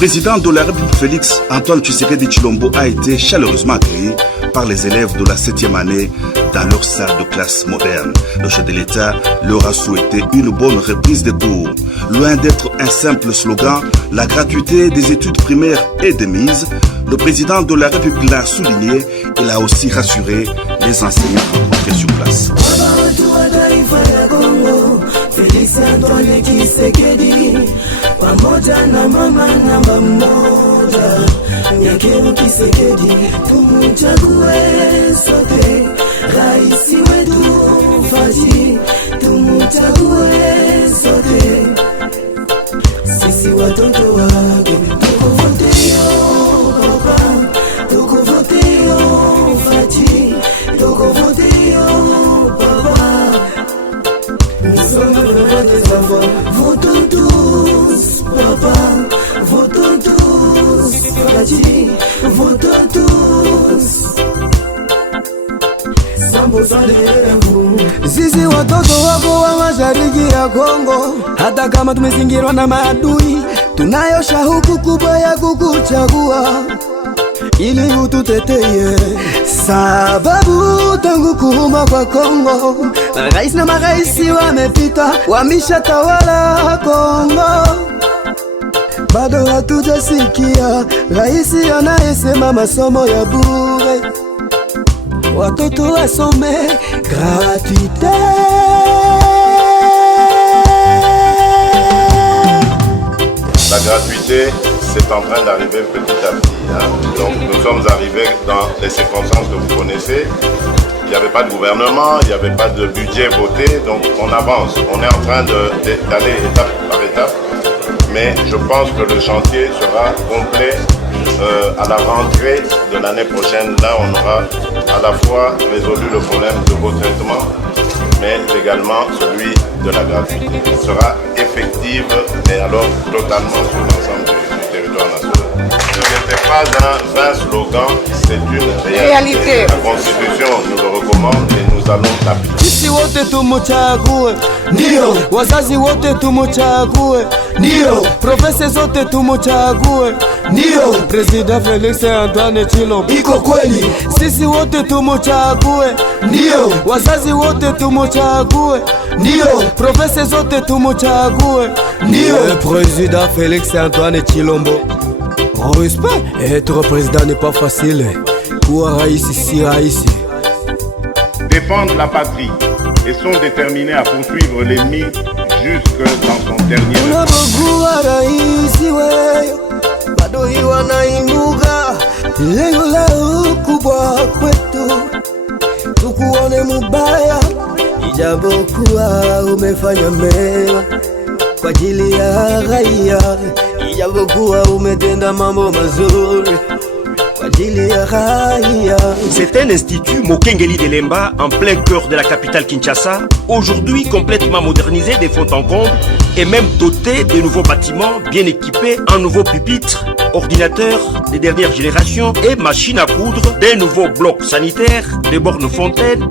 président de la République Félix Antoine Tshisekedi Tshilombo a été chaleureusement accueilli par les élèves de la 7e année dans leur salle de classe moderne. Le chef de l'État leur a souhaité une bonne reprise des cours. Loin d'être un simple slogan, la gratuité des études primaires est de mise. Le président de la République l'a souligné. Il a aussi rassuré les enseignants rencontrés sur place. Félix Antoine Tshisekedi pamoja na mama namba moja Nyakeru Tshisekedi tumuchague sote raisi wetu Faji tumuchague sote sisi watoto wake tukuvoteo baba tukuvoteo Faji tukuvoteo baba. Nous sommes des enfants, votons tous, papa, votons tous, Fadi, votons tous. 100% de sisi watoto wako wa mashariki ya Kongo, hata kama tumezingirwa na maadui, tunayo shauku kubwa ya kukuchagua ili ututeteye, sababu tangu kuhuma kwa Kongo rais na maraisi wamepita, wameshatawala Kongo. Bado hatujasikia raisi anayesema masomo ya bure, watoto wasome gratuite. La gratuité, c'est en train d'arriver petit à petit. Donc nous sommes arrivés dans les circonstances que vous connaissez. Il n'y avait pas de gouvernement, il n'y avait pas de budget voté, donc on avance. On est en train d'aller étape par étape, mais je pense que le chantier sera complet à la rentrée de l'année prochaine. Là, on aura à la fois résolu le problème de vos traitements, mais également celui de la gratuité. Elle sera effective, mais alors totalement sur l'ensemble du territoire national. Ce n'était pas un vain slogan, c'est une réalité. La Constitution nous le recommande et nous allons l'appliquer. Sisi wote tumuchague, ndio. Wazazi wote tumuchague, ndio. Profesa zote tumuchague, ndio. President Felix Antoine Tshilombo iko kweli. Sisi wote tumuchague, ndio. Wazazi wote tumuchague, ndio. Profesa zote tumuchague, ndio. President Felix Antoine Tshilombo. En respect, être président n'est pas facile. Kuwa raisi si raisi. Défendent la patrie et sont déterminés à poursuivre l'ennemi jusque dans son dernier repos. Unapokuwa raisi wewe, bado wanainuka. Lengo lao kubwa kwetu tukuone mubaya, ijapokuwa umefanya mema kwa ajili ya raia, ijapokuwa umetenda mambo mazuri kwa ajili ya raia. C'est un institut Mokengeli de Lemba en plein cœur de la capitale Kinshasa, aujourd'hui complètement modernisé des fonds en comble et même doté de nouveaux bâtiments bien équipés en nouveaux pupitres, ordinateurs des dernières générations et machines à coudre, des nouveaux blocs sanitaires, des bornes fontaines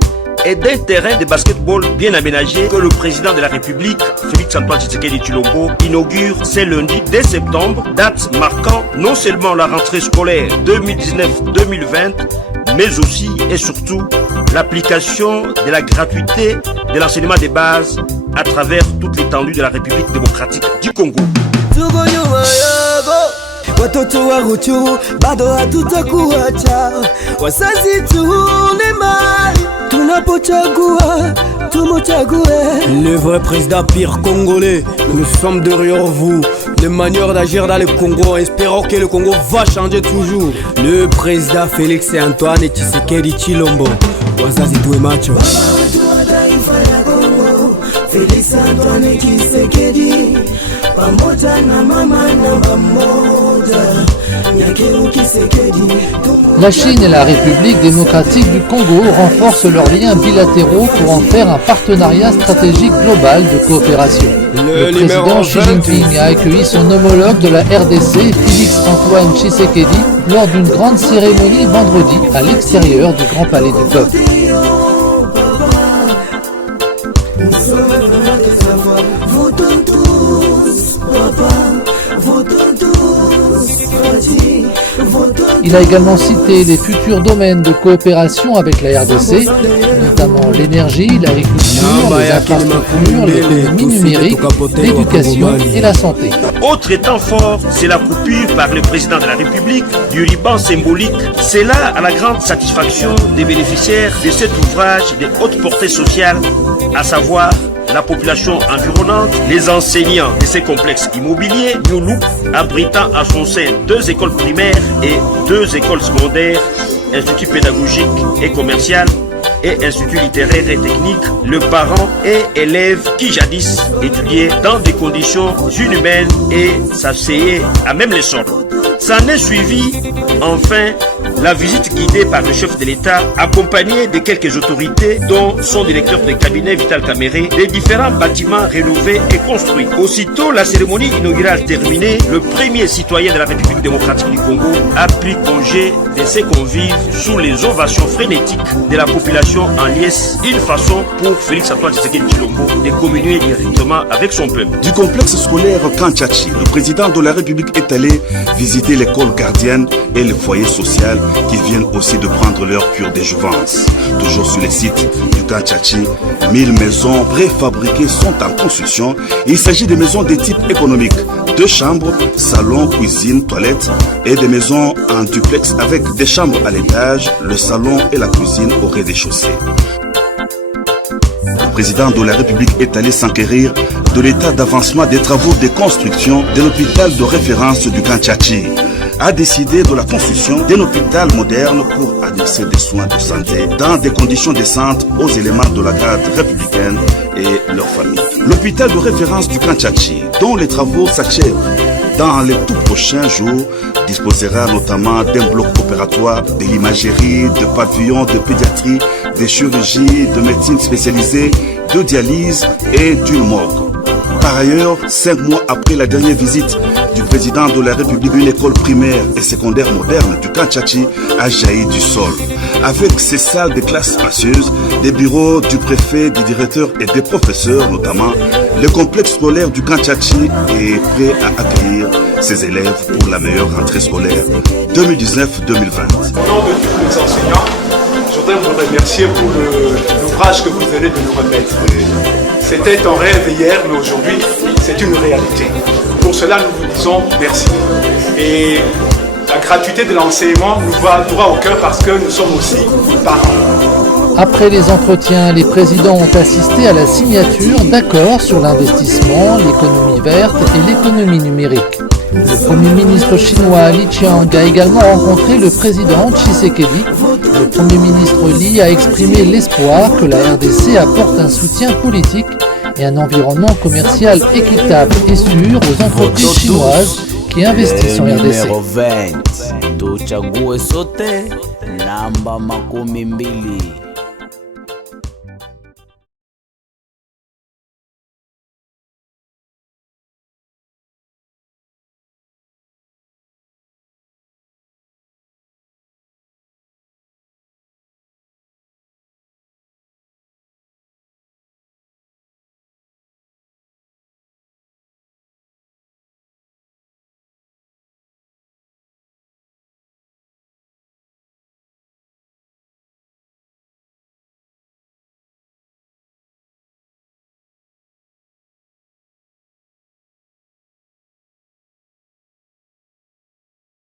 et d'un terrain de basketball bien aménagé que le président de la République, Félix Antoine Tshisekedi Tshilombo, inaugure ce lundi 2 septembre, date marquant non seulement la rentrée scolaire 2019-2020, mais aussi et surtout l'application de la gratuité de l'enseignement de base à travers toute l'étendue de la République démocratique du Congo. Watoto wa Ruchuru bado hatutakuacha, wazazi tune mali, tunapochagua tumuchague le vrai président pire congolais. Nous sommes derrière vous, les manières d'agir dans le Congo, espérons que le Congo va changer toujours. Le président Félix Antoine Tshisekedi Tshilombo, wazazi tuwe macho. Félix Antoine Tshisekedi pamoja na mama namba moja Nyakeru Tshisekedi. La Chine et la République démocratique du Congo renforcent leurs liens bilatéraux pour en faire un partenariat stratégique global de coopération. Le président Xi Jinping a accueilli son homologue de la RDC, Félix Antoine Tshisekedi, lors d'une grande cérémonie vendredi à l'extérieur du Grand Palais du Peuple. Votons tous, papa, votons tous, Il a également cité les futurs domaines de coopération avec la RDC, notamment l'énergie, l'agriculture, les infrastructures, l'économie numérique, l'éducation et la santé. Autre temps fort, c'est la coupure par le président de la République du ruban symbolique. C'est là à la grande satisfaction des bénéficiaires de cet ouvrage de haute portée sociale, à savoir la population environnante, les enseignants de ces complexes immobiliers, New Look, abritant à son sein 2 écoles primaires et 2 écoles secondaires, institut pédagogique et commercial et institut littéraire et technique, le parent et élève qui jadis étudiaient dans des conditions inhumaines et s'asseyaient à même les sols. S'en est suivi, enfin, la visite guidée par le chef de l'État, accompagné de quelques autorités, dont son directeur de cabinet Vital Kamere, des différents bâtiments rénovés et construits. Aussitôt la cérémonie inaugurale terminée, le premier citoyen de la République démocratique du Congo a pris congé de ses convives sous les ovations frénétiques de la population en liesse, une façon pour Félix-Antoine Tshisekedi Tshilombo de communier directement avec son peuple. Du complexe scolaire Kantchachi, le président de la République est allé visiter l'école gardienne et le foyer social qui viennent aussi de prendre leur cure de jouvence. Toujours sur les sites du Kantchachi, 1000 maisons préfabriquées sont en construction. Il s'agit de maisons de type économique, 2 chambres, salon, cuisine, toilette et des maisons en duplex avec des chambres à l'étage, le salon et la cuisine au rez-de-chaussée. Le président de la République est allé s'enquérir de l'état d'avancement des travaux de construction de l'hôpital de référence du Kantchachi. A décidé de la construction d'un hôpital moderne pour adresser des soins de santé dans des conditions décentes aux éléments de la garde républicaine et leurs familles. L'hôpital de référence du Kantchachi, dont les travaux s'achèvent dans les tout prochains jours, disposera notamment d'un bloc opératoire, de l'imagerie, de pavillons de pédiatrie, de chirurgie, de médecine spécialisée, de dialyse et d'une morgue. Par ailleurs, 5 mois après la dernière visite du président de la République, une école primaire et secondaire moderne du Kantchachi a jailli du sol. Avec ses salles de classe spacieuses, des bureaux du préfet, des directeurs et des professeurs notamment, le complexe scolaire du Kantchachi est prêt à accueillir ses élèves pour la meilleure rentrée scolaire 2019-2020. Au nom de tous les enseignants, je voudrais vous remercier pour l'ouvrage que vous venez de nous remettre. C'était un rêve hier, mais aujourd'hui, c'est une réalité. Pour cela, nous vous disons merci. Et la gratuité de l'enseignement nous va droit au cœur parce que nous sommes aussi parents. Après les entretiens, les présidents ont assisté à la signature d'accords sur l'investissement, l'économie verte et l'économie numérique. Le Premier ministre chinois Li Qiang a également rencontré le président Tshisekedi. Le Premier ministre Li a exprimé l'espoir que la RDC apporte un soutien politique et un environnement commercial équitable et sûr aux entreprises chinoises qui investissent en RDC. Numéro 20, tuchague sote namba 12.